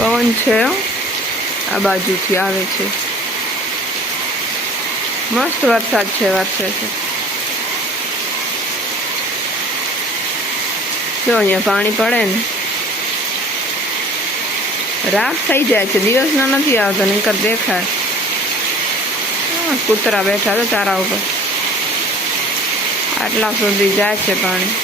પવન છે આ બાજુથી આવે છે, મસ્ત વરસાદ છે વરસે છે. જો અહીંયા પાણી પડે ને રાત થઈ જાય છે, દિવસના નથી આવતો, નહીંતર દેખાય. કૂતરા બેઠા છે ચારા ઉપર, આટલા સુધી જાય છે પાણી.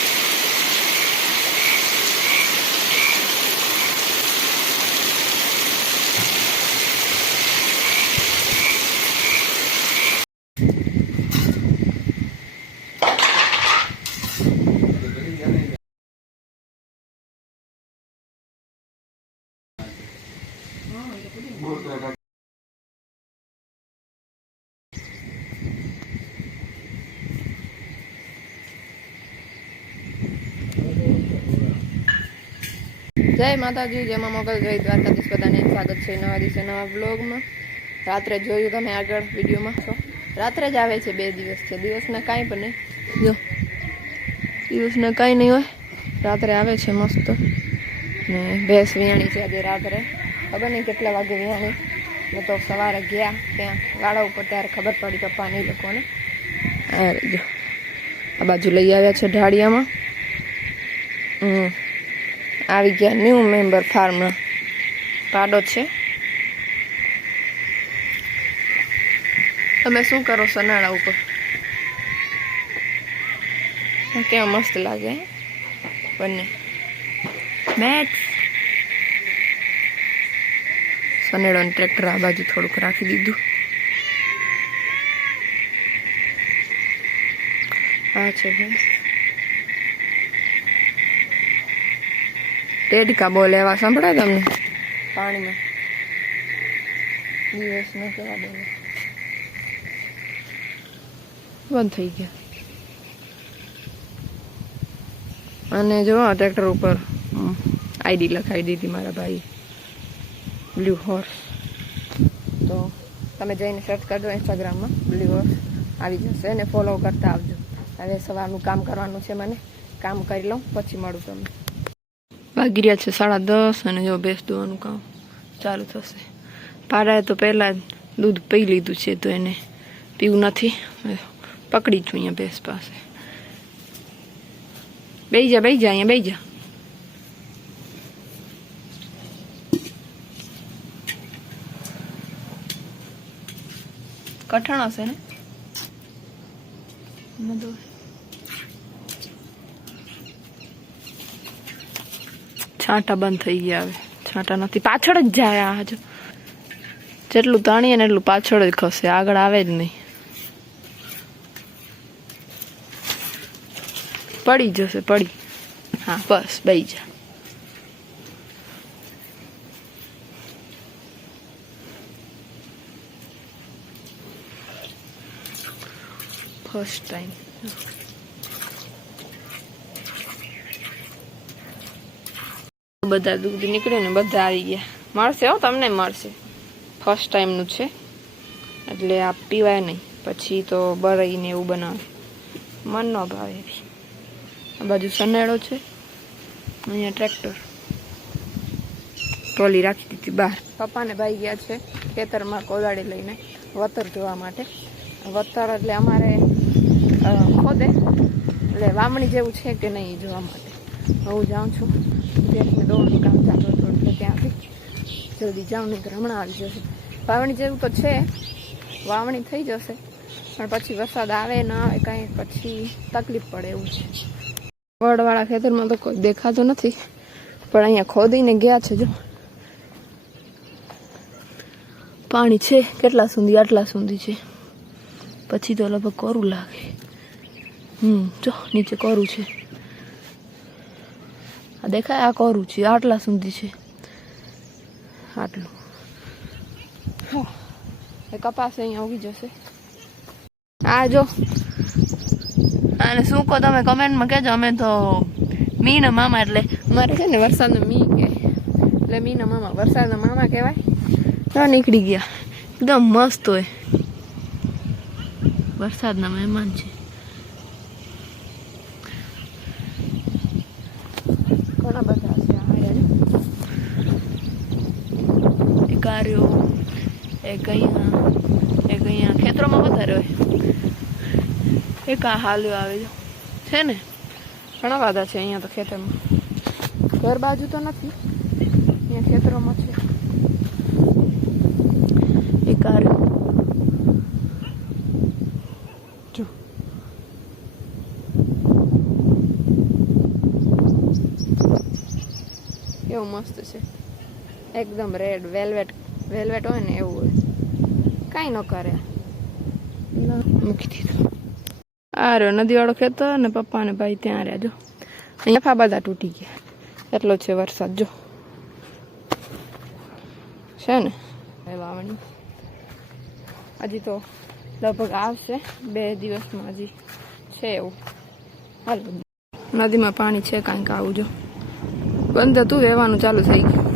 જય માતાજી, જેમાં મોગલ, જય દ્વારકાધીશ. બધાને સ્વાગત છે નવા દિવસે નવા વ્લોગમાં. રાત્રે જોયું તમે આગળ વિડીયોમાં છો, રાત્રે જ આવે છે. 2 દિવસ છે, દિવસના કાંઈ પણ નહીં. જો દિવસના કાંઈ નહીં હોય, રાત્રે આવે છે મસ્ત. ને ભેંસ વિયાણી છે આજે રાત્રે, ખબર નહીં કેટલા વાગે વિયાણી. મેં તો સવારે ગયા ત્યાં વાળા ઉપર, ત્યારે ખબર પડી પપ્પાને એ લોકોને. જો આ બાજુ લઈ આવ્યા છે ઢાળિયામાં. આવી ગયા ન્યૂ મેમ્બર ફાર્મના પાડો છે. તમે શું કરો સનાળા ઉપર? કેવા મસ્ત લાગે બંને મેચ. સનેડોને ટ્રેક્ટર આ બાજુ થોડુંક રાખી દીધું. આ છે ભાઈ ટેડકા બોલે, એવા સંભળાય તમને પાણીમાં. દિવસમાં કેવા બોલે, બંધ થઈ ગયા. અને જો આ ટ્રેક્ટર ઉપર આઈડી લખાવી દીધી મારા ભાઈ, બ્લુ હોર્સ. તો તમે જઈને સર્ચ કરજો ઇન્સ્ટાગ્રામમાં, બ્લુ હોર્સ આવી જશે, અને ફોલો કરતા આવજો. હવે સવારનું કામ કરવાનું છે મને, કામ કરી લઉં પછી મળું તમને. વાગી રહ્યા છે 10:30 અને જો ભેંસ દોવાનું કામ ચાલુ થશે. પાડાએ તો પહેલાં જ દૂધ પી લીધું છે, તો એને પીવું નથી. પકડી છું અહીંયા ભેંસ પાસે. બેહી જા અહીંયા બેહી જા. કઠણ હશે ને છાંટા બંધ થઈ ગયા. હવે છાંટા નથી, પાછળ જ જાય. આ જો જેટલું તાણીએ ને એટલું પાછળ જ ખસે, આગળ આવે જ નહીં. પડી જશે, પડી. હા બસ બેહી જા. ફર્સ્ટ ટાઈમ બધા દૂધ નીકળ્યું ને બધા આવી ગયા. મળશે હો, તમને મળશે. ફર્સ્ટ ટાઈમનું છે એટલે આ પીવાય નહીં, પછી તો બરાઈને એવું બનાવે, મન ન ભાવે એવી. આ બાજુ સનેડો છે, અહીંયા ટ્રેક્ટર ટ્રોલી રાખી દીધી બહાર. પપ્પાને ભાઈ ગયા છે ખેતરમાં કોદાળી લઈને વતર જોવા માટે. વતર એટલે અમારે ખોદે, એટલે વાવણી જેવું છે કે નહીં જોવા માટે હું જાઉં છું. ભેંસને દોવાનું કામ ચાલુ હતું એટલે ત્યાંથી જલ્દી જાઉં, નહીં તો હમણાં આવી જશે. વાવણી જેવું તો છે, વાવણી થઈ જશે, પણ પછી વરસાદ આવે ના આવે કાંઈ પછી તકલીફ પડે એવું છે. વડવાળા ખેતરમાં તો કોઈ દેખાતું નથી, પણ અહીંયા ખોદીને ગયા છે. જો પાણી છે કેટલા સુધી, આટલા સુધી છે, પછી તો લગભગ કોરું લાગે. જો નીચે કોરું છે, આ દેખાય, આ કોરું છે, આટલા સુધી છે, આટલું. એ કપાસ અહીંયા ઉગી જશે. આ જો અને શું કહો તમે કમેન્ટમાં કહેજો. અમે તો મીના મામા, એટલે અમારે છે ને વરસાદના મી કહે, એટલે મીના મામા વરસાદના મામા કહેવાય. ના નીકળી ગયા, એકદમ મસ્ત હોય, વરસાદના મહેમાન છે. ઘણા બધા છે એક આર્યો, એક અહીંયા ખેતરોમાં વધારે હોય, એક આ હાલ્યો આવે છે ને, ઘણા બધા છે અહીંયા તો ખેતરમાં. ઘર બાજુ તો નથી, અહીંયા ખેતરોમાં છે. એક આર્યો જો, કેવું મસ્ત છે, એકદમ રેડ વેલ્વેટ હોય ને એવું હોય, કાંઈ ન કરે. મૂકી દીધું. આ રહ્યો નદીવાળો ખેતર ને પપ્પા ને ભાઈ ત્યાં રહ્યા. જો અહીંયા બધા તૂટી ગયા, એટલો છે વરસાદ. જો છે ને વાવણી હજી તો લગભગ આવશે 2 દિવસમાં, હજી છે એવું. હાલ નદીમાં પાણી છે કાંઈક આવું. જો બંધ હતું, વહેવાનું ચાલુ થઈ ગયું,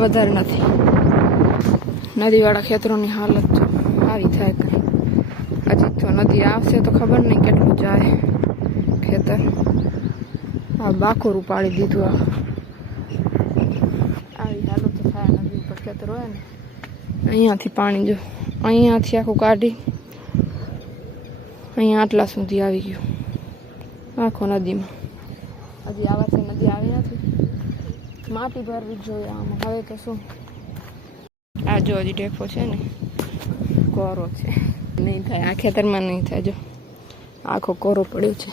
વધારે નથી. નદીવાળા ખેતરોની હાલત જો આવી થાય કાંઈ. હજી તો નદી આવશે તો ખબર નહીં કેટલું જાય ખેતર. આ બાખોરું પાડી દીધું. આવી હાલત તો થાય નદી ઉપર ખેતર હોય ને. અહીંયાથી પાણી જો, અહીંયાથી આખું કાઢી અહીંયા આટલા સુધી આવી ગયું આખો નદીમાં. હજી આ વર્ષે નદી આવી નથી, માટી ભરવી જોઈએ આમાં. હવે તો શું, આ જો હજી ટેફો છે ને, કોરો છે, નહીં થાય આ ખેતરમાં, નહીં થાય. જો આખો કોરો પડ્યો છે,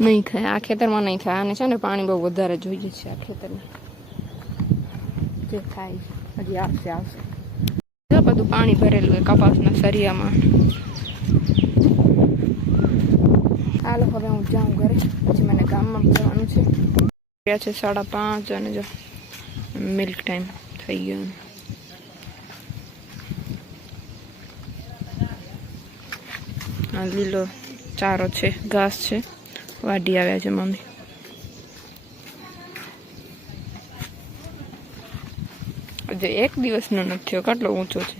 નહીં થાય આ ખેતરમાં, નહીં થાય. આને છે ને પાણી બહુ વધારે જોઈએ છે આ ખેતરમાં. જે થાય હજી આવશે. જો બધું પાણી ભરેલું હોય કપાસના સરિયામાં. હાલો હવે હું જાઉં ઘરે, પછી મને ગામમાં જવાનું છે. 5:30 અને જો મિલ્ક ટાઈમ થઈ ગયો. આ લીલો ચારો છે, ઘાસ છે, વાડી આવ્યા છે મમ્મી. હજી 1 દિવસનો નથી થયો, કેટલો ઊંચો છે.